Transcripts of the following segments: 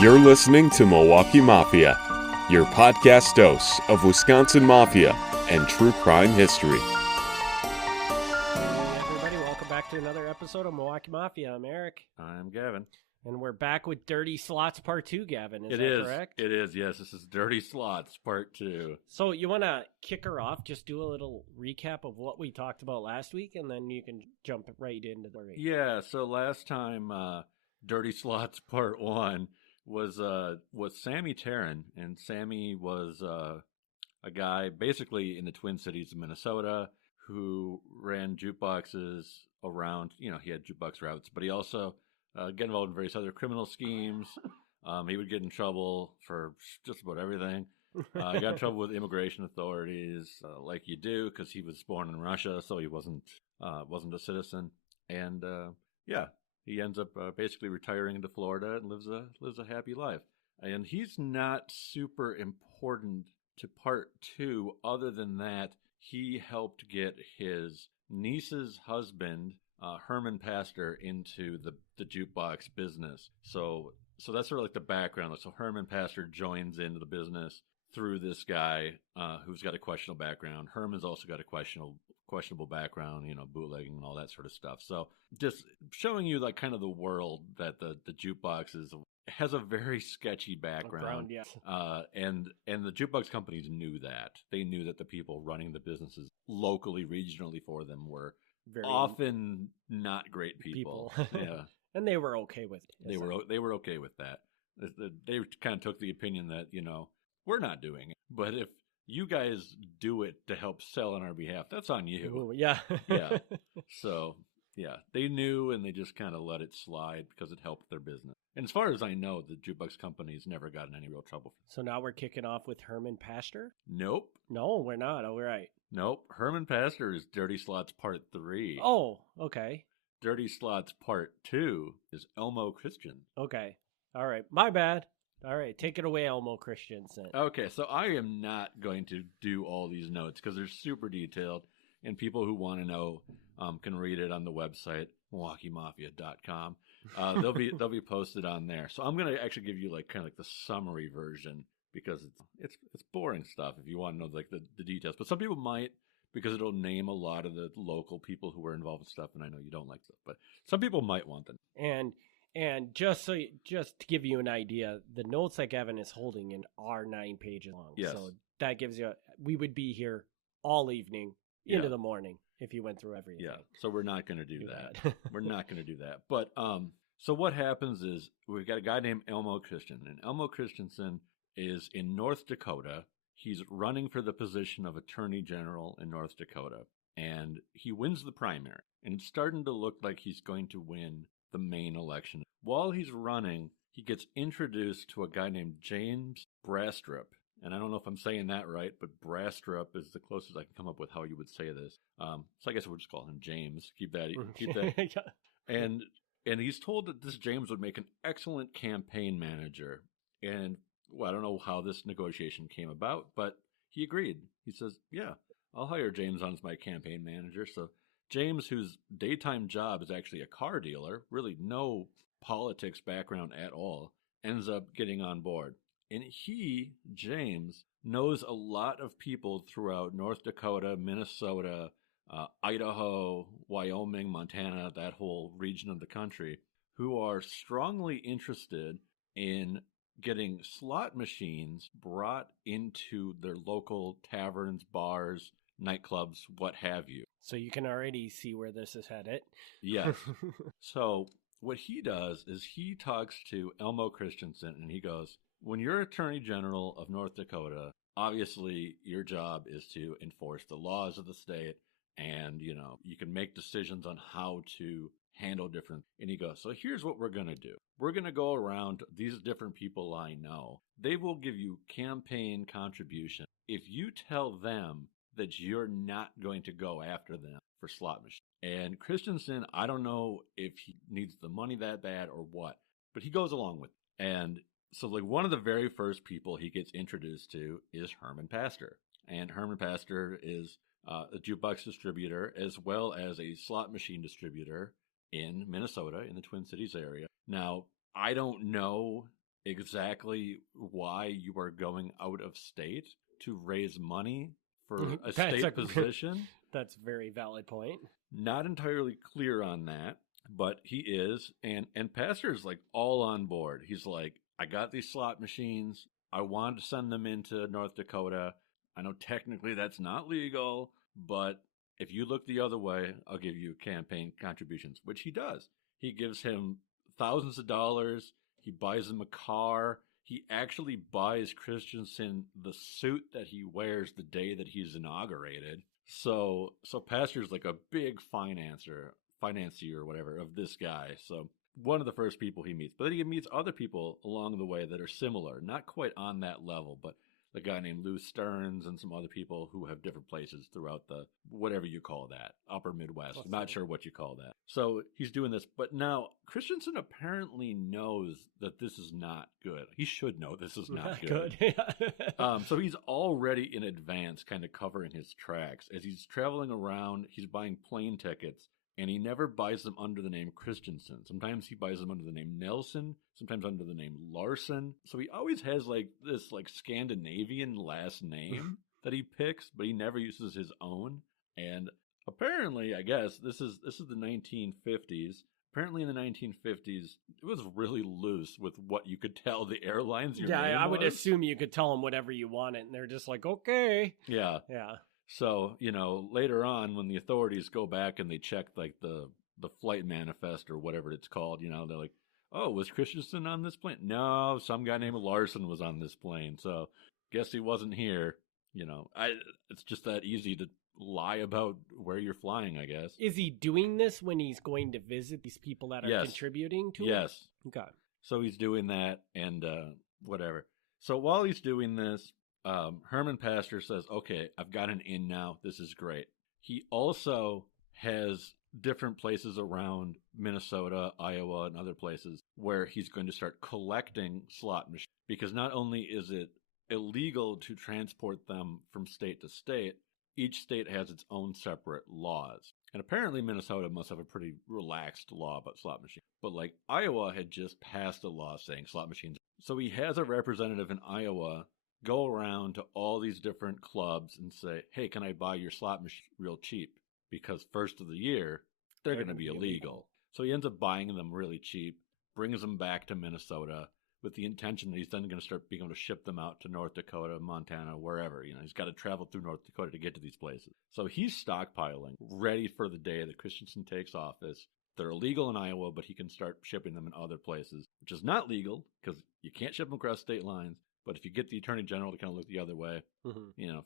You're listening to Milwaukee Mafia, your podcast dose of Wisconsin Mafia and true crime history. Hey everybody, welcome back to another episode of Milwaukee Mafia. I'm Eric. I'm Gavin. And we're back with Dirty Slots Part 2, Gavin. Is It that is correct? It is, yes. This is Dirty Slots Part 2. So you want to kick her off, just do a little recap of what we talked about last week, and then you can jump right into the... Yeah, so last time, Dirty Slots Part 1 was Sammy Taryn, and Sammy was a guy basically in the Twin Cities of Minnesota who ran jukeboxes around, he had jukebox routes, but he also get involved in various other criminal schemes. He would get in trouble for just about everything. Got in trouble with immigration authorities, like you do, because he was born in Russia, so he wasn't a citizen. And he ends up basically retiring into Florida and lives a happy life. And he's not super important to Part 2, other than that he helped get his niece's husband, Herman Pastuer, into the jukebox business. So that's sort of like the background. So Herman Pastuer joins into the business through this guy who's got a questionable background. Herman's also got a questionable background, bootlegging and all that sort of stuff. So just showing you like kind of the world that the jukebox has a very sketchy background. And the jukebox companies knew that. They knew that the people running the businesses locally, regionally for them were very often not great people. Yeah. And they were okay with it. They were okay with that. They kind of took the opinion that, we're not doing it. But if you guys do it to help sell on our behalf, that's on you. Ooh, yeah. Yeah. So, yeah, they knew, and they just kind of let it slide because it helped their business. And as far as I know, the jukebox companies never got in any real trouble. So now we're kicking off with Herman Pastuer? Nope. No, we're not. Oh, we're right. Nope. Herman Pastuer is Dirty Slots Part 3. Oh, okay. Dirty Slots Part 2 is Elmo Christian. Okay. All right. My bad. All right. Take it away, Elmo Christensen. Okay. So I am not going to do all these notes because they're super detailed, and people who want to know can read it on the website, MilwaukeeMafia.com. They'll be posted on there. So I'm going to actually give you like kind of like the summary version because it's boring stuff if you want to know like the details. But some people might, because it'll name a lot of the local people who were involved with stuff, and I know you don't like stuff, but some people might want them. And just to give you an idea, the notes that Gavin is holding are 9 pages long. Yes. So that gives you we would be here all evening into the morning if you went through everything. Yeah. So we're not going to do that. We're not going to do that. But so what happens is we've got a guy named Elmo Christian, and Elmo Christensen is in North Dakota. He's running for the position of Attorney General in North Dakota, and he wins the primary. And it's starting to look like he's going to win the main election. While he's running, he gets introduced to a guy named James Brastrup. And I don't know if I'm saying that right, but Brastrup is the closest I can come up with how you would say this. So I guess we'll just call him James. Keep that. Yeah. And he's told that this James would make an excellent campaign manager. And I don't know how this negotiation came about, but he agreed. He says, yeah, I'll hire James on as my campaign manager. So James, whose daytime job is actually a car dealer, really no politics background at all, ends up getting on board. And James, knows a lot of people throughout North Dakota, Minnesota, Idaho, Wyoming, Montana, that whole region of the country, who are strongly interested in getting slot machines brought into their local taverns, bars, nightclubs, what have you. So you can already see where this is headed. Yes. So what he does is he talks to Elmo Christensen, and he goes, when you're Attorney General of North Dakota, obviously your job is to enforce the laws of the state, and, you can make decisions on how to handle different. And he goes, so here's what we're going to do. We're going to go around these different people I know. They will give you campaign contribution if you tell them that you're not going to go after them for slot machines. And Christensen, I don't know if he needs the money that bad or what, but he goes along with it. And so like one of the very first people he gets introduced to is Herman Pastuer. And Herman Pastuer is a jukebox distributor as well as a slot machine distributor in Minnesota, in the Twin Cities area. Now, I don't know exactly why you are going out of state to raise money for a That's state position. That's a very valid point. Not entirely clear on that, but he is, and Pastuer's like all on board. He's like, I got these slot machines. I wanted to send them into North Dakota. I know technically that's not legal, but if you look the other way, I'll give you campaign contributions, which he does. He gives him thousands of dollars. He buys him a car. He actually buys Christensen the suit that he wears the day that he's inaugurated. So Pastuer's like a big financier or whatever of this guy. So one of the first people he meets. But then he meets other people along the way that are similar, not quite on that level, but the guy named Lou Stearns and some other people who have different places throughout the, whatever you call that, upper Midwest. I'm not sure what you call that. So he's doing this. But now Christensen apparently knows that this is not good. He should know this is not good. So he's already in advance kind of covering his tracks. As he's traveling around, he's buying plane tickets. And he never buys them under the name Christensen. Sometimes he buys them under the name Nelson, sometimes under the name Larson. So he always has like this like Scandinavian last name that he picks, but he never uses his own. And apparently, I guess this is the 1950s. Apparently in the 1950s, it was really loose with what you could tell the airlines your name I would was. assume you could tell them whatever you wanted, and they're just like, okay. Yeah. Yeah. So, later on when the authorities go back and they check like the flight manifest or whatever it's called, they're like, oh, was Christensen on this plane? No, some guy named Larson was on this plane. So guess he wasn't here. It's just that easy to lie about where you're flying, I guess. Is he doing this when he's going to visit these people that are contributing to him? Yes. Okay. So he's doing that and whatever. So while he's doing this, Herman Pastuer says, okay, I've got an in now. This is great. He also has different places around Minnesota, Iowa, and other places where he's going to start collecting slot machines. Because not only is it illegal to transport them from state to state, each state has its own separate laws. And apparently Minnesota must have a pretty relaxed law about slot machines. But like Iowa had just passed a law saying slot machines. So he has a representative in Iowa go around to all these different clubs and say, hey, can I buy your slot machine real cheap? Because first of the year, they're going to be illegal. So he ends up buying them really cheap, brings them back to Minnesota with the intention that he's then going to start being able to ship them out to North Dakota, Montana, wherever. He's got to travel through North Dakota to get to these places. So he's stockpiling, ready for the day that Christensen takes office. They're illegal in Iowa, but he can start shipping them in other places, which is not legal because you can't ship them across state lines. But if you get the attorney general to kind of look the other way,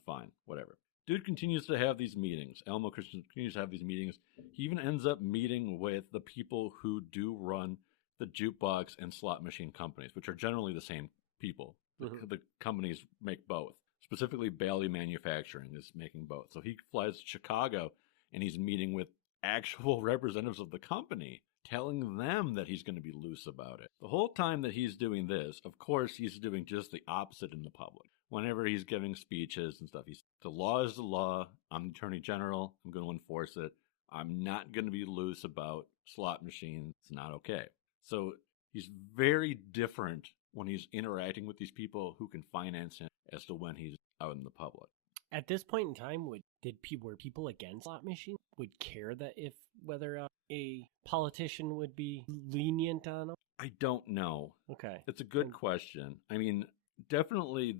fine, whatever. Dude continues to have these meetings. Elmo Christensen continues to have these meetings. He even ends up meeting with the people who do run the jukebox and slot machine companies, which are generally the same people. The companies make both. Specifically, Bailey Manufacturing is making both. So he flies to Chicago, and he's meeting with actual representatives of the company, telling them that he's going to be loose about it. The whole time that he's doing this, of course, he's doing just the opposite in the public. Whenever he's giving speeches and stuff, the law is the law. I'm the attorney general. I'm going to enforce it. I'm not going to be loose about slot machines. It's not okay. So he's very different when he's interacting with these people who can finance him as to when he's out in the public. At this point in time, were people against slot machines would care that if whether a politician would be lenient on them? I don't know. Okay. It's a good question. I mean, definitely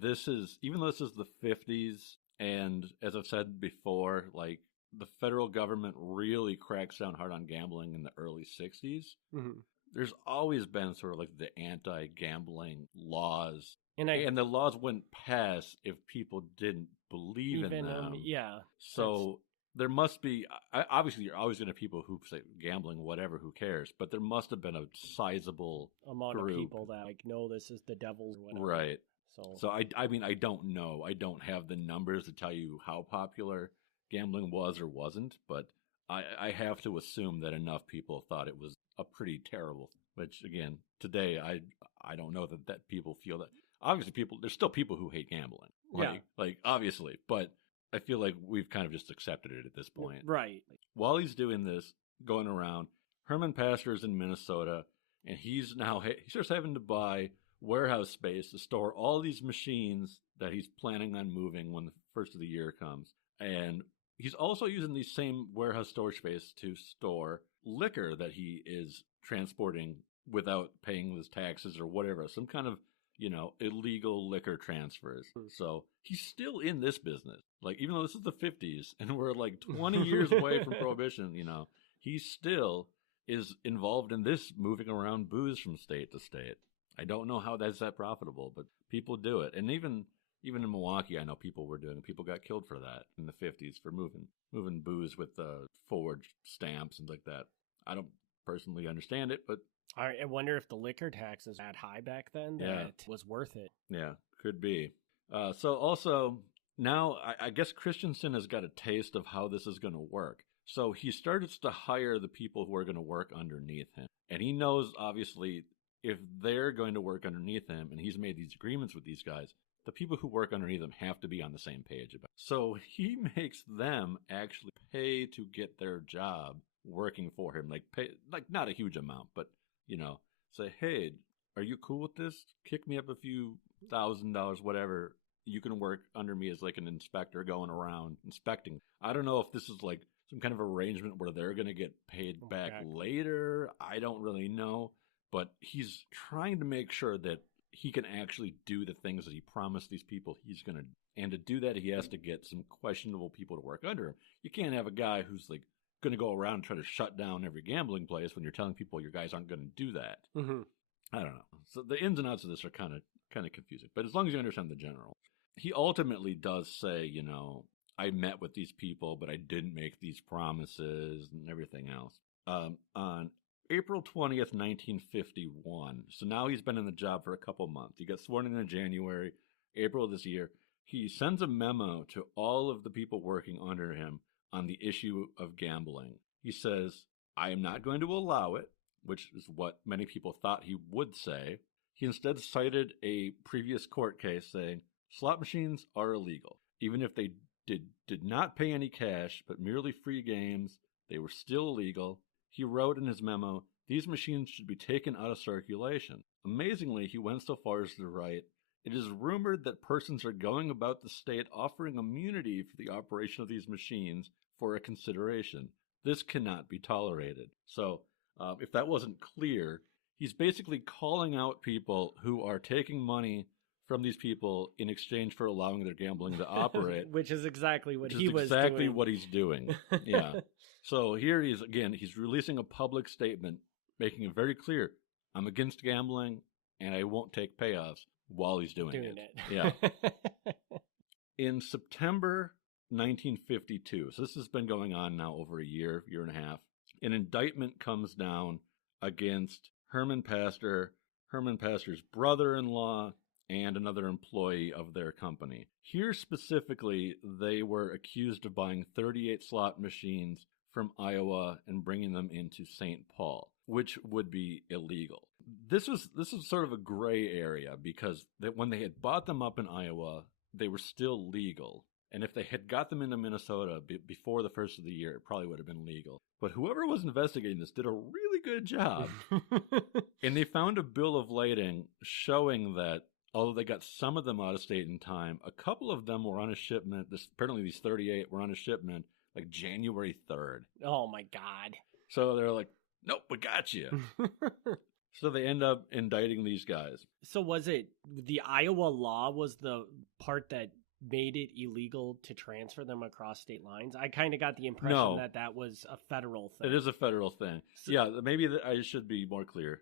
even though this is the 50s, and as I've said before, like the federal government really cracks down hard on gambling in the early 60s. Mm-hmm. There's always been sort of like the anti-gambling laws. And the laws wouldn't pass if people didn't believe in them. Yeah. So there must be, obviously you're always going to have people who say gambling, whatever, who cares, but there must have been a sizable amount group of people that like, no, this is the devil's or whatever. Right. So I mean, I don't know. I don't have the numbers to tell you how popular gambling was or wasn't, but I have to assume that enough people thought it was a pretty terrible, which again, today, I don't know that people feel that. Obviously, there's still people who hate gambling. Like, obviously, but I feel like we've kind of just accepted it at this point. Right. While he's doing this, going around, Herman Pastuer is in Minnesota, and he starts having to buy warehouse space to store all these machines that he's planning on moving when the first of the year comes. And he's also using the same warehouse storage space to store liquor that he is transporting without paying his taxes or whatever, some kind of, illegal liquor transfers. So he's still in this business. Like, even though this is the 50s and we're like 20 years away from Prohibition, he still is involved in this moving around booze from state to state. I don't know how that's that profitable, but people do it. And even in Milwaukee, I know people were doing it. People got killed for that in the 50s for moving booze with forged stamps and like that. I don't personally understand it, but I wonder if the liquor tax is that high back then that it was worth it. Yeah, could be. So also, now I guess Christensen has got a taste of how this is going to work. So he starts to hire the people who are going to work underneath him. And he knows, obviously, if they're going to work underneath him, and he's made these agreements with these guys, the people who work underneath him have to be on the same page about it. So he makes them actually pay to get their job working for him. Like, pay, like not a huge amount, but, say, hey, are you cool with this? Kick me up a few $1,000, whatever. You can work under me as like an inspector going around inspecting. I don't know if this is like some kind of arrangement where they're going to get paid back later. I don't really know. But he's trying to make sure that he can actually do the things that he promised these people he's going to. And to do that, he has to get some questionable people to work under him. You can't have a guy who's like going to go around and try to shut down every gambling place when you're telling people your guys aren't going to do that. Mm-hmm. I don't know. So the ins and outs of this are kind of confusing. But as long as you understand the general. He ultimately does say, I met with these people, but I didn't make these promises and everything else. On April 20th, 1951, so now he's been in the job for a couple months. He got sworn in January, April of this year. He sends a memo to all of the people working under him on the issue of gambling. He says, I am not going to allow it, which is what many people thought he would say. He instead cited a previous court case saying, slot machines are illegal. Even if they did not pay any cash, but merely free games, they were still illegal. He wrote in his memo, these machines should be taken out of circulation. Amazingly, he went so far as to write, it is rumored that persons are going about the state offering immunity for the operation of these machines for a consideration. This cannot be tolerated. So, if that wasn't clear, he's basically calling out people who are taking money from these people in exchange for allowing their gambling to operate. Which is exactly what he was exactly doing. what he's doing. Yeah. So here he's releasing a public statement, making it very clear, I'm against gambling and I won't take payoffs while he's doing it. Yeah. In September 1952, so this has been going on now over a year and a half, an indictment comes down against Herman Pastuer, Herman Pastuer's brother-in-law, and another employee of their company. Here specifically, they were accused of buying 38 slot machines from Iowa and bringing them into St. Paul, which would be illegal. This was sort of a gray area because when they had bought them up in Iowa, they were still legal. And if they had got them into Minnesota before the first of the year, it probably would have been legal. But whoever was investigating this did a really good job. And they found a bill of lading showing that although they got some of them out of state in time, a couple of them were on a shipment. Apparently these 38 were on a shipment like January 3rd. Oh, my God. So they're like, nope, we got you. So they end up indicting these guys. So was it the Iowa law was the part that made it illegal to transfer them across state lines? I kind of got the impression that was a federal thing. It is a federal thing. So, yeah, maybe I should be more clear.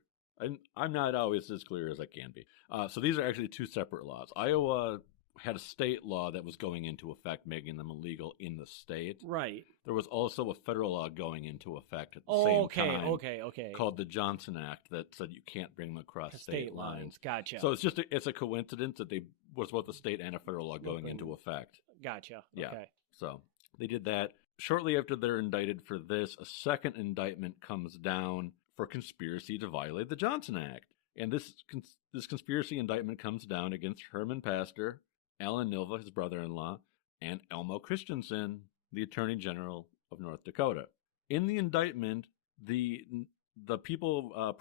I'm not always as clear as I can be. So these are actually two separate laws. Iowa had a state law that was going into effect, making them illegal in the state. Right. There was also a federal law going into effect at the same time. Okay. Called the Johnson Act that said you can't bring them across state lines. Gotcha. So it's a coincidence that they was both a state and a federal law going into effect. Gotcha. Yeah. Okay. So they did that. Shortly after they're indicted for this, a second indictment comes down for conspiracy to violate the Johnson Act. And this conspiracy indictment comes down against Herman Pastuer, Alan Nilva, his brother-in-law, and Elmo Christensen, the Attorney General of North Dakota. In the indictment, the the people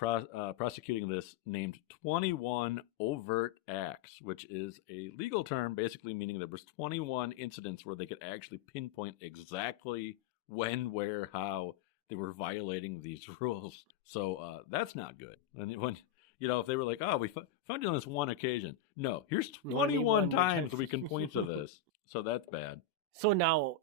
prosecuting this named 21 overt acts, which is a legal term basically meaning there was 21 incidents where they could actually pinpoint exactly when, where, how they were violating these rules. So that's not good. And when, if they were like, oh, we found you on this one occasion. No, here's 21 times we can point to this. So that's bad. So now,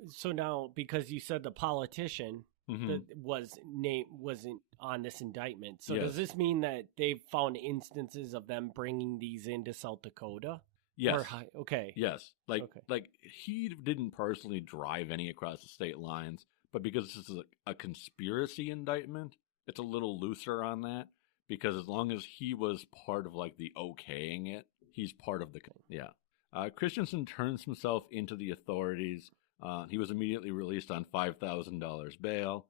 because you said the politician that wasn't on this indictment. So does this mean that they've found instances of them bringing these into South Dakota? Yes. Okay. Yes. Like he didn't personally drive any across the state lines, but because this is a conspiracy indictment, it's a little looser on that. Because as long as he was part of like the okaying it, he's part of the Christensen turns himself into the authorities. He was immediately released on $5,000 bail.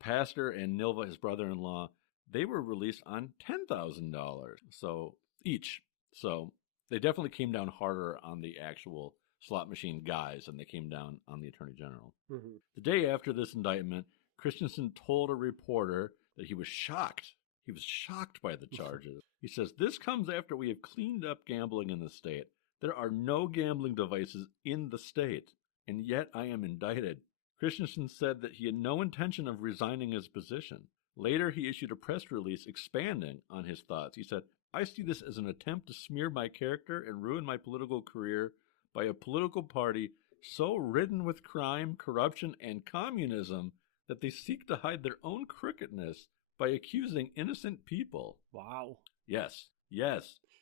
Pastuer and Nilva, his brother-in-law, they were released on $10,000 each. So they definitely came down harder on the actual slot machine guys than they came down on the attorney general. Mm-hmm. The day after this indictment, Christensen told a reporter that he was shocked. He was shocked by the charges. He says, "This comes after we have cleaned up gambling in the state. There are no gambling devices in the state, and yet I am indicted." Christensen said that he had no intention of resigning his position. Later, he issued a press release expanding on his thoughts. He said, "I see this as an attempt to smear my character and ruin my political career by a political party so ridden with crime, corruption, and communism that they seek to hide their own crookedness by accusing innocent people." Wow. Yes.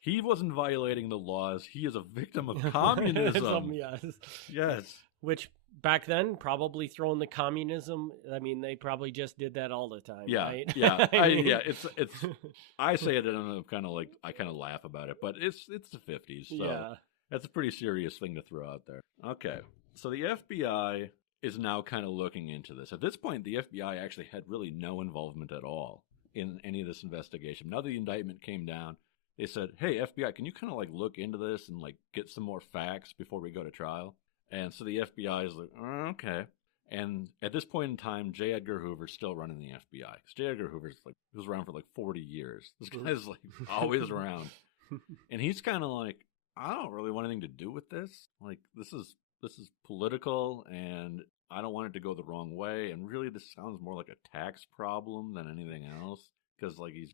He wasn't violating the laws. He is a victim of communism. Yes. Which back then, probably throwing the communism, I mean, they probably just did that all the time, right? Yeah. It's I say it and I'm kind of I kind of laugh about it, but it's the 50s. So that's a pretty serious thing to throw out there. Okay. So the FBI is now kind of looking into this. At this point, the FBI actually had really no involvement at all in any of this investigation. Now the indictment came down, they said, "Hey, FBI, can you kind of look into this and get some more facts before we go to trial?" And so the FBI is like, okay. And at this point in time, J. Edgar Hoover's still running the FBI. Because J. Edgar Hoover's he was around for 40 years. This guy's always around. And he's kind of I don't really want anything to do with this. This is political, and I don't want it to go the wrong way. And really, this sounds more like a tax problem than anything else. Because he's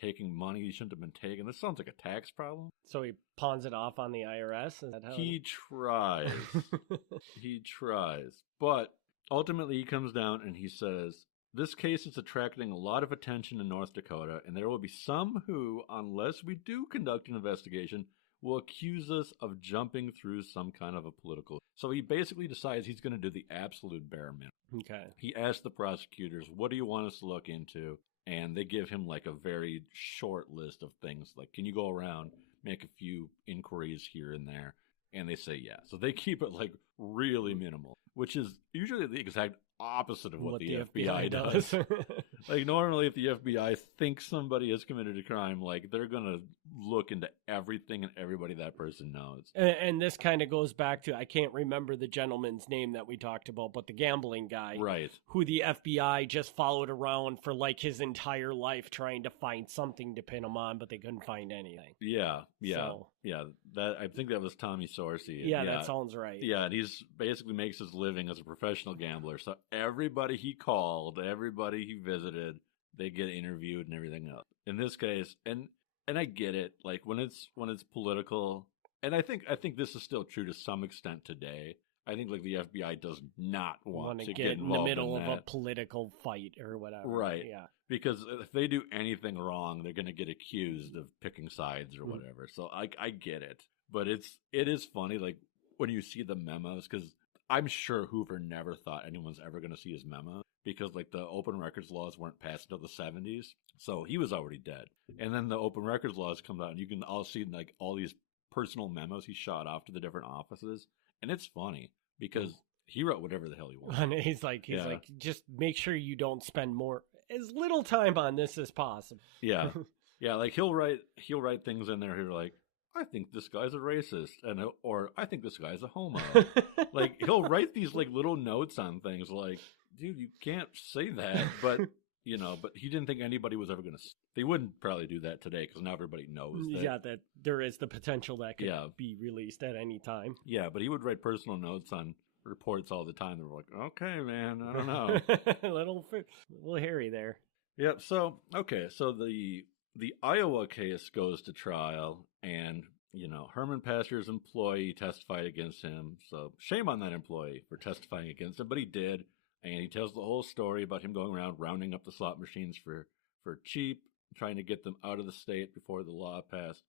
taking money he shouldn't have been taking. This sounds like a tax problem. So he pawns it off on the IRS. Is that how he tries? He tries, but ultimately he comes down and he says, "This case is attracting a lot of attention in North Dakota, and there will be some who, unless we do conduct an investigation, will accuse us of jumping through some kind of a political." So he basically decides he's going to do the absolute bare minimum. Okay. He asks the prosecutors, "What do you want us to look into?" And they give him a very short list of things. Can you go around, make a few inquiries here and there? And they say, yeah. So they keep it really minimal, which is usually the exact opposite of what the FBI does. Normally if the FBI thinks somebody has committed a crime, they're going to look into everything and everybody that person knows. And this kind of goes back to, I can't remember the gentleman's name that we talked about, but the gambling guy. Right. Who the FBI just followed around for his entire life trying to find something to pin him on, but they couldn't find anything. Yeah. I think that was Tommy Sorsey. Yeah, that sounds right. Yeah, and he's basically makes his living as a professional gambler. So everybody he called, everybody he visited, they get interviewed and everything else. In this case, and I get it, when it's political, and I think this is still true to some extent today. I think the FBI does not want to get in the middle of a political fight or whatever. Right. Yeah. Because if they do anything wrong, they're going to get accused of picking sides or whatever. So I get it. But it is funny, when you see the memos, because I'm sure Hoover never thought anyone's ever going to see his memo, because the open records laws weren't passed until the 70s. So he was already dead. And then the open records laws come out, and you can all see all these personal memos he shot off to the different offices. And it's funny because he wrote whatever the hell he wanted. And he's like, just make sure you don't spend as little time on this as possible. Yeah. Yeah. He'll write things in there. He'll I think this guy's a racist, or I think this guy's a homo. He'll write these little notes on things dude, you can't say that, but but he didn't think anybody was ever going to. They wouldn't probably do that today because now everybody knows that. Yeah, that there is the potential that could be released at any time. Yeah, but he would write personal notes on reports all the time. They were like, okay, man, I don't know. a little hairy there. Yep. So, okay. So the Iowa case goes to trial, and, Herman Pastuer's employee testified against him. So shame on that employee for testifying against him, but he did. And he tells the whole story about him going around rounding up the slot machines for cheap, trying to get them out of the state before the law passed.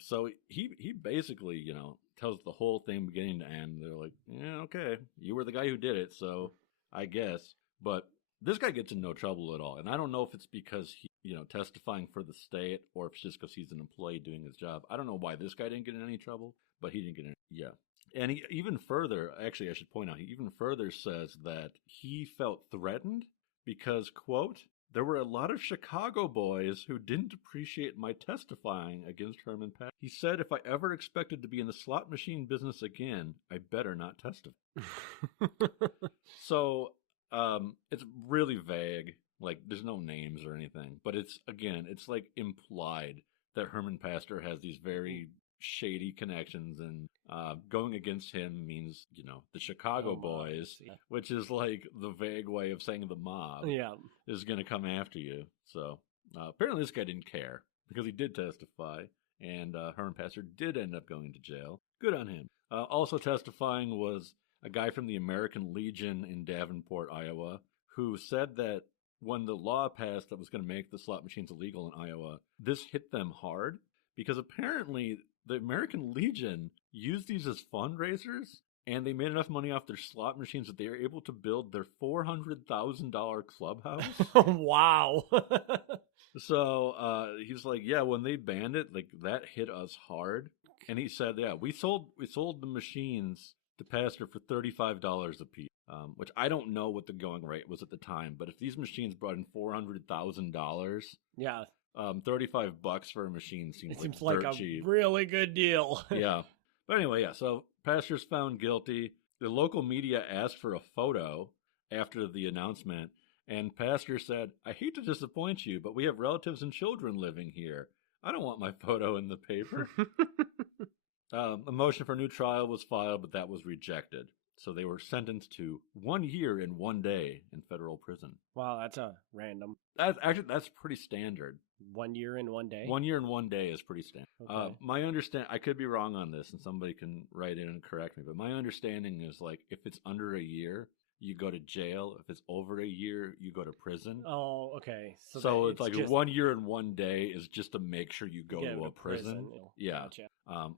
So he basically, tells the whole thing beginning to end. They're like, yeah, okay, you were the guy who did it, so I guess. But this guy gets in no trouble at all. And I don't know if it's because he, testifying for the state or if it's just because he's an employee doing his job. I don't know why this guy didn't get in any trouble, but he didn't get in. Yeah. And he even further, actually, I should point out, he even further says that he felt threatened because, quote, there were a lot of Chicago boys who didn't appreciate my testifying against Herman Pastuer. He said if I ever expected to be in the slot machine business again, I better not testify. So it's really vague. Like, there's no names or anything. But it's like implied that Herman Pastuer has these very shady connections, and going against him means, the Chicago boys, which is like the vague way of saying the mob is going to come after you. So apparently this guy didn't care because he did testify, and Herman Pastuer did end up going to jail. Good on him. Also testifying was a guy from the American Legion in Davenport, Iowa, who said that when the law passed that was going to make the slot machines illegal in Iowa, this hit them hard because apparently the American Legion used these as fundraisers, and they made enough money off their slot machines that they were able to build their $400,000 clubhouse. Wow. So he's like, yeah, when they banned it, like that hit us hard. And he said, yeah, we sold the machines to Pastuer for $35 a piece, which I don't know what the going rate was at the time, but if these machines brought in $400,000, yeah. $35 for a machine seems like a cheap. Really good deal. Yeah. But anyway, yeah, so Pastuer's found guilty. The local media asked for a photo after the announcement, and Pastuer said, I hate to disappoint you, but we have relatives and children living here. I don't want my photo in the paper. A motion for a new trial was filed, but that was rejected. So they were sentenced to 1 year and 1 day in federal prison. Wow, that's a random. That's pretty standard. 1 year and 1 day? 1 year and 1 day is pretty standard. Okay. My understand, I could be wrong on this, and somebody can write in and correct me, but my understanding is like if it's under a year, you go to jail. If it's over a year, you go to prison. Oh, okay. So it's like just 1 year and 1 day is just to make sure you go to a prison. Yeah. Gotcha.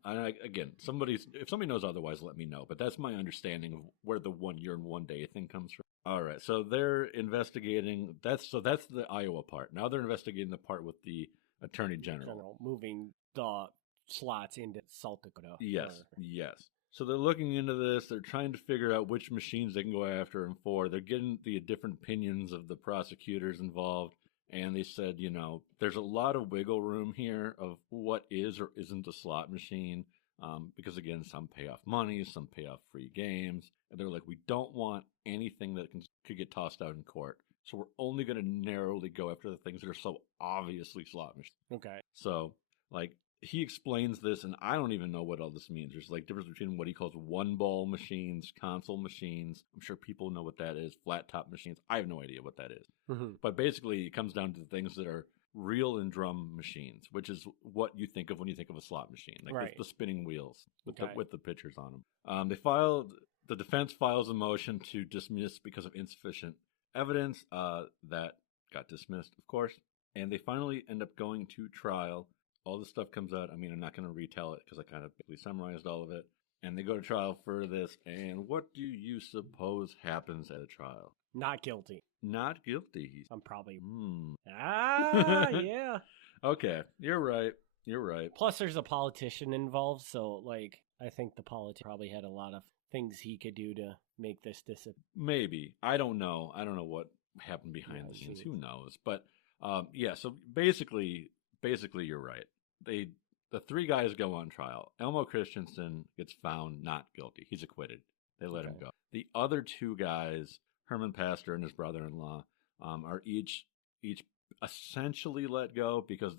And again, if somebody knows otherwise, let me know. But that's my understanding of where the 1 year and 1 day thing comes from. All right. So they're investigating. That's the Iowa part. Now they're investigating the part with the Attorney General. Moving the slots into South Dakota. Yes. Yes. So they're looking into this. They're trying to figure out which machines they can go after him for. They're getting the different opinions of the prosecutors involved. And they said, there's a lot of wiggle room here of what is or isn't a slot machine. Because, again, some pay off money, some pay off free games. And they're like, we don't want anything that could get tossed out in court. So we're only going to narrowly go after the things that are so obviously slot machines. Okay. So, he explains this, and I don't even know what all this means. There's difference between what he calls one-ball machines, console machines. I'm sure people know what that is. Flat-top machines. I have no idea what that is. Mm-hmm. But basically, it comes down to the things that are reel and drum machines, which is what you think of when you think of a slot machine, right. The spinning wheels with the pictures on them. The defense files a motion to dismiss because of insufficient evidence. That got dismissed, of course, and they finally end up going to trial. All this stuff comes out. I mean, I'm not going to retell it because I kind of summarized all of it. And they go to trial for this. And what do you suppose happens at a trial? Not guilty. Not guilty. I'm probably... Yeah. Okay. You're right. Plus, there's a politician involved. So, I think the politician probably had a lot of things he could do to make this disappear. Maybe. I don't know. I don't know what happened behind the scenes. Who knows? But, yeah. So, basically, you're right. The three guys go on trial. Elmo Christensen gets found not guilty. He's acquitted. They let him go. The other two guys, Herman Pastuer and his brother-in-law, are each each essentially let go because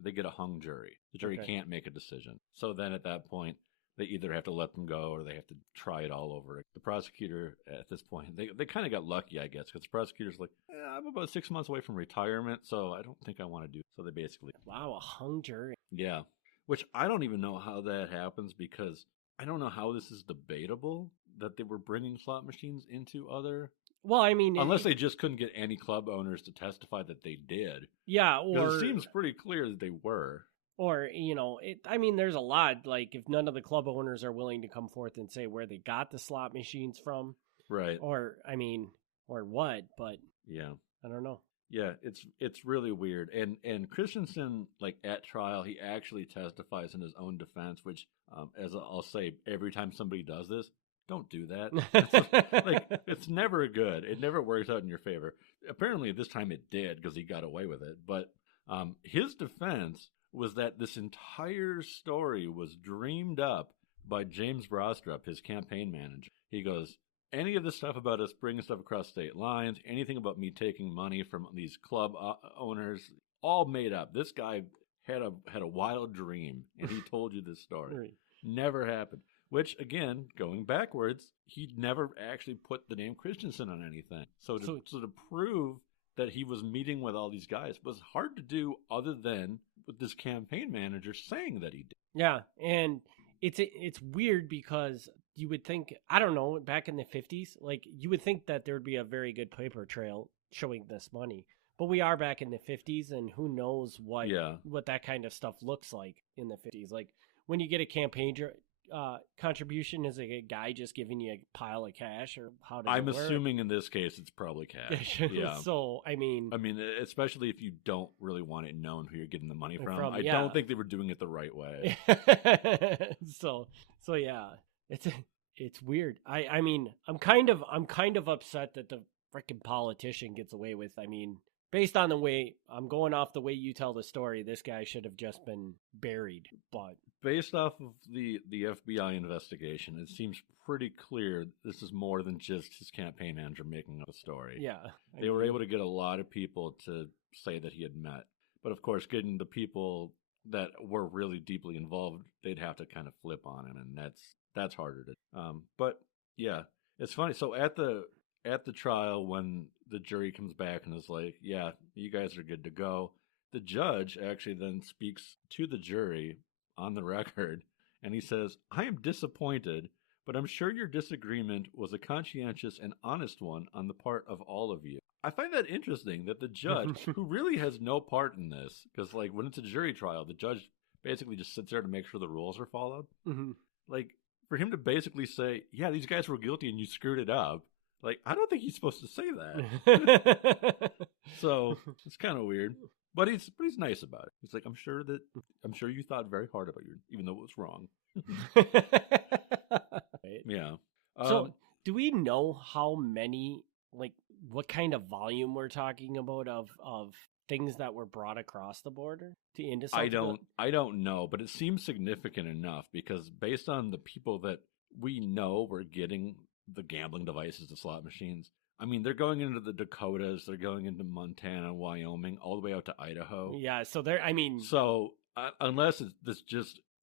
they get a hung jury. The jury can't make a decision. So then at that point, they either have to let them go or they have to try it all over. The prosecutor at this point, they kind of got lucky, I guess, because the prosecutor's like, I'm about 6 months away from retirement, so I don't think I want to do it. So they basically... Wow, a hung jury. Yeah, which I don't even know how that happens because I don't know how this is debatable that they were bringing slot machines into other... Well, I mean... Unless they just couldn't get any club owners to testify that they did. Yeah, or... It seems pretty clear that they were. Or, there's a lot, like, if none of the club owners are willing to come forth and say where they got the slot machines from. Right. Or what, but... Yeah. I don't know. Yeah, it's really weird. And Christensen, like, at trial, he actually testifies in his own defense, which, as I'll say, every time somebody does this, don't do that. It's never good. It never works out in your favor. Apparently, this time it did because he got away with it. But his defense was that this entire story was dreamed up by James Brostrup, his campaign manager. He goes, any of the stuff about us bringing stuff across state lines, anything about me taking money from these club owners, all made up. This guy had a wild dream, and he told you this story. Right. Never happened. Which, again, going backwards, he never actually put the name Christensen on anything. So to prove that he was meeting with all these guys was hard to do other than with this campaign manager saying that he did. Yeah, and it's weird because you would think, I don't know, back in the 50s, like, you would think that there would be a very good paper trail showing this money. But we are back in the 50s, and who knows what that kind of stuff looks like in the 50s. Like, when you get a campaign contribution, is it a guy just giving you a pile of cash, or how does I'm it work? assuming in this case it's probably cash. Yeah. So, I mean, especially if you don't really want it known who you're getting the money from. I yeah. don't think they were doing it the right way. so yeah, it's weird. I mean, I'm kind of upset that the freaking politician gets away with. I mean, based on the way I'm going off the way you tell the story, this guy should have just been buried. But based off of the FBI investigation, it seems pretty clear this is more than just his campaign manager making up a story. Yeah. They were able to get a lot of people to say that he had met. But of course, getting the people that were really deeply involved, they'd have to kind of flip on him, and that's harder to. But yeah, it's funny. So at the trial, when the jury comes back and is like, "Yeah, you guys are good to go," the judge actually then speaks to the jury on the record, and he says, "I am disappointed, but I'm sure your disagreement was a conscientious and honest one on the part of all of you." I find that interesting that the judge, who really has no part in this, because like when it's a jury trial, the judge basically just sits there to make sure the rules are followed. Mm-hmm. Like, for him to basically say, "Yeah, these guys were guilty and you screwed it up," like, I don't think he's supposed to say that. So it's kind of weird. But he's nice about it. He's like, I'm sure you thought very hard about you, even though it was wrong. Yeah. So do we know how many, like, what kind of volume we're talking about of things that were brought across the border into South Dakota? I don't know, but it seems significant enough because based on the people that we know were getting the gambling devices, the slot machines, I mean, they're going into the Dakotas, they're going into Montana, Wyoming, all the way out to Idaho. Yeah, so unless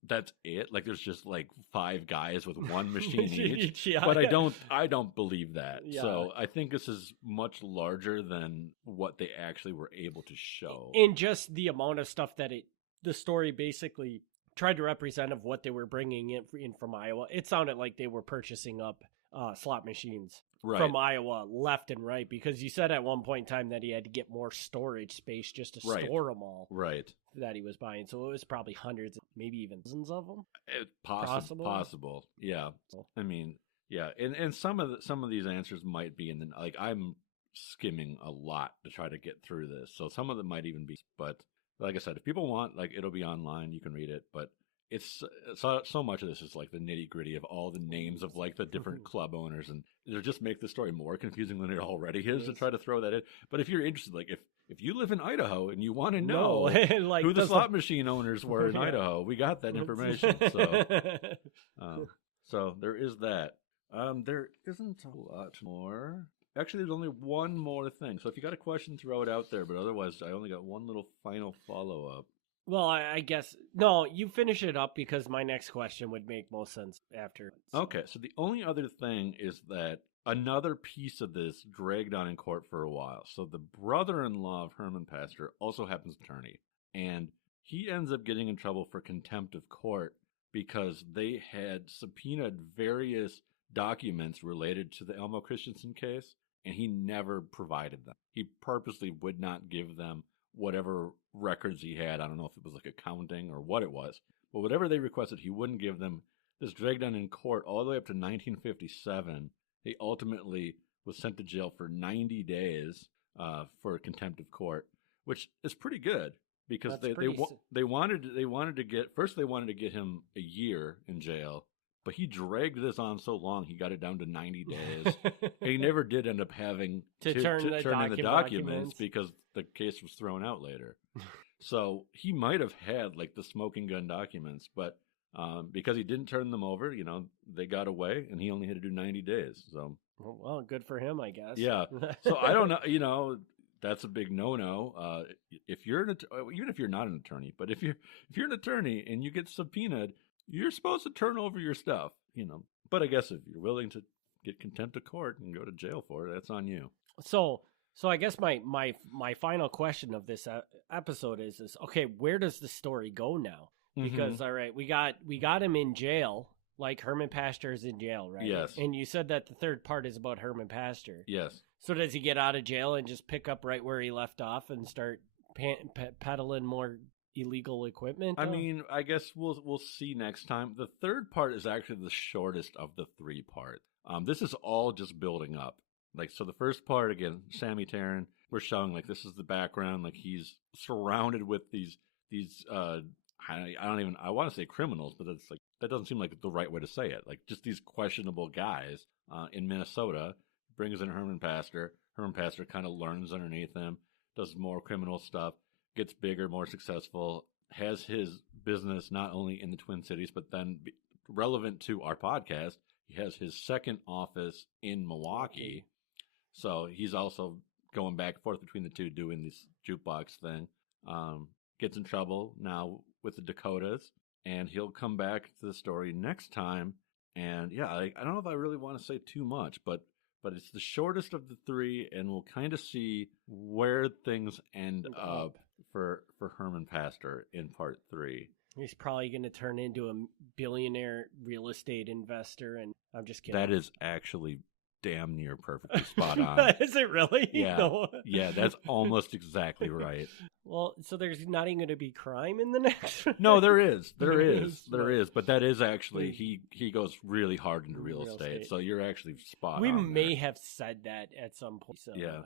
that's it, like there's just like 5 guys with one machine each. Yeah, but I don't believe that. Yeah. So I think this is much larger than what they actually were able to show. In just the amount of stuff that the story basically tried to represent of what they were bringing in from Iowa, it sounded like they were purchasing up slot machines from Iowa left and right, because you said at one point in time that he had to get more storage space just to store them all that he was buying. So it was probably hundreds, maybe even dozens of them. Possible. Yeah. I mean, yeah. And some of these answers might be in the, like, I'm skimming a lot to try to get through this. So some of them might even be, but like I said, if people want, like, it'll be online, you can read it, but it's so much of this is like the nitty gritty of all the names of like the different club owners, and it'll just make the story more confusing than it already is to try to throw that in. But if you're interested, like if you live in Idaho and you want to know like who the slot machine owners were in Idaho, we got that information. So there is that. There isn't a lot more. Actually, there's only one more thing. So if you got a question, throw it out there. But otherwise, I only got one little final follow-up. Well, I guess... No, you finish it up because my next question would make most sense after. So. Okay, so the only other thing is that another piece of this dragged on in court for a while. So the brother-in-law of Herman Pastuer also happens to be an attorney. And he ends up getting in trouble for contempt of court because they had subpoenaed various documents related to the Elmo Christensen case, and he never provided them. He purposely would not give them whatever records he had. I don't know if it was like accounting or what it was, but whatever they requested, he wouldn't give them. This dragged on in court all the way up to 1957. He ultimately was sent to jail for 90 days for contempt of court, which is pretty good because they wanted to get him a year in jail. But he dragged this on so long, he got it down to 90 days. And he never did end up having to turn in the documents because the case was thrown out later. So he might have had like the smoking gun documents, but because he didn't turn them over, they got away, and he only had to do 90 days. So, well, good for him, I guess. Yeah. So I don't know. That's a big no-no. If you're even if you're not an attorney, but if you're an attorney and you get subpoenaed, you're supposed to turn over your stuff, But I guess if you're willing to get contempt of court and go to jail for it, that's on you. So I guess my final question of this episode is okay, where does the story go now? Because all right, we got him in jail, like Herman Pastuer is in jail, right? Yes. And you said that the third part is about Herman Pastuer. Yes. So does he get out of jail and just pick up right where he left off and start peddling more illegal equipment? I mean, I guess we'll see next time. The third part is actually the shortest of the 3 parts. This is all just building up. Like, so the first part, again, Sammy Taryn, we're showing like this is the background, like he's surrounded with these I want to say criminals, but it's like that doesn't seem like the right way to say it. Like just these questionable guys in Minnesota. Brings in Herman Pastuer. Herman Pastuer kind of learns underneath him, does more criminal stuff, gets bigger, more successful, has his business not only in the Twin Cities, but then relevant to our podcast, he has his second office in Milwaukee. So he's also going back and forth between the two, doing this jukebox thing. Gets in trouble now with the Dakotas, and he'll come back to the story next time. And yeah, I don't know if I really want to say too much, but it's the shortest of the 3, and we'll kind of see where things end up for Herman Pastuer in part 3. He's probably going to turn into a billionaire real estate investor, and I'm just kidding. That is actually damn near perfectly spot on. Is it really? Yeah. No. Yeah, that's almost exactly right. Well, so there's not even going to be crime in the next one? No, there is. There is. But that is actually, he goes really hard into real estate. So you're actually spot on. We may have said that at some point. So yeah.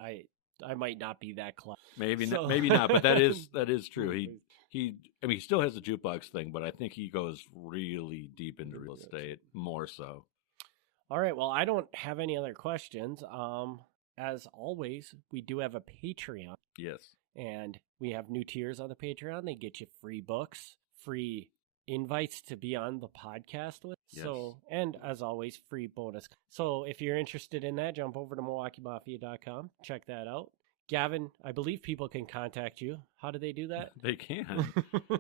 I might not be that close. Maybe not, but that is true. He still has the jukebox thing, but I think he goes really deep into real estate, more so. All right. Well, I don't have any other questions. As always, we do have a Patreon. Yes. And we have new tiers on the Patreon. They get you free books, free invites to be on the podcast with. Yes. So, and as always, free bonus. So if you're interested in that, jump over to MilwaukeeMafia.com. Check that out. Gavin, I believe people can contact you. How do they do that? They can.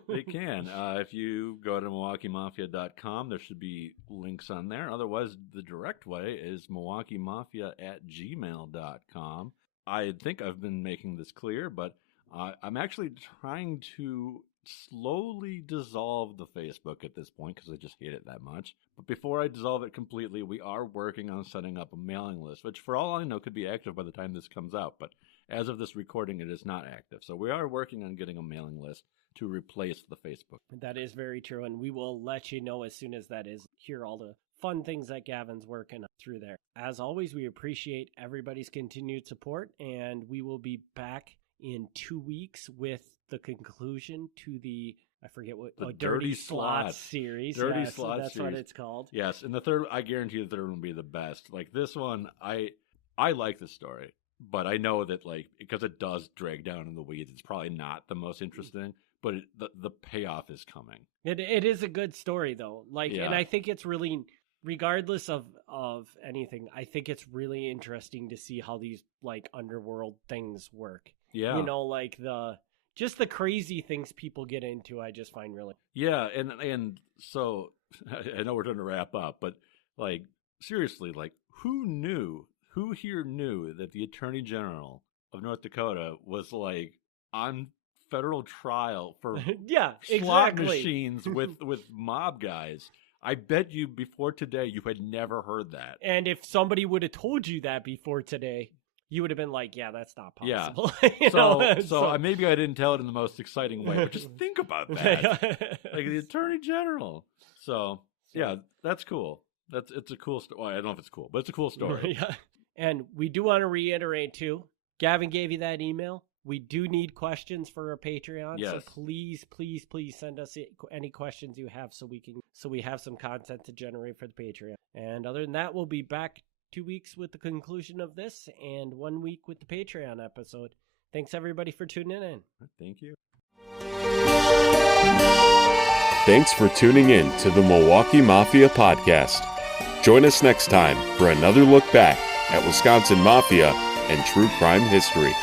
They can. If you go to MilwaukeeMafia.com, there should be links on there. Otherwise, the direct way is MilwaukeeMafia@gmail.com. I think I've been making this clear, but I'm actually trying to slowly dissolve the Facebook at this point because I just hate it that much. But before I dissolve it completely, we are working on setting up a mailing list, which for all I know could be active by the time this comes out. But as of this recording, it is not active. So we are working on getting a mailing list to replace the Facebook. That is very true, and we will let you know as soon as that is. Hear all the fun things that Gavin's working through there. As always, we appreciate everybody's continued support, and we will be back in 2 weeks with the conclusion to the, I forget what, Dirty Slots series. Dirty Slots that's series. What it's called. Yes, and the third, I guarantee the third one will be the best. Like this one, I like this story, but I know that like because it does drag down in the weeds, it's probably not the most interesting. But the payoff is coming. It is a good story though. Like, yeah. And I think it's really regardless of anything, I think it's really interesting to see how these like underworld things work. Yeah. You know, like the crazy things people get into, I just find really. Yeah, and so I know we're trying to wrap up, but like seriously, like who here knew that the Attorney General of North Dakota was like on federal trial for slot machines with mob guys? I bet you before today you had never heard that. And if somebody would have told you that before today, you would have been like, yeah, that's not possible. Yeah. So maybe I didn't tell it in the most exciting way, but just think about that. Like the Attorney General. So, yeah, that's cool. It's a cool story. Well, I don't know if it's cool, but it's a cool story. Yeah. And we do want to reiterate, too, Gavin gave you that email. We do need questions for our Patreon. Yes. So please send us any questions you have so we have some content to generate for the Patreon. And other than that, we'll be back 2 weeks with the conclusion of this and 1 week with the Patreon episode. Thanks everybody for tuning in. Thank you. Thanks for tuning in to the Milwaukee Mafia podcast. Join us next time for another look back at Wisconsin Mafia and true crime history.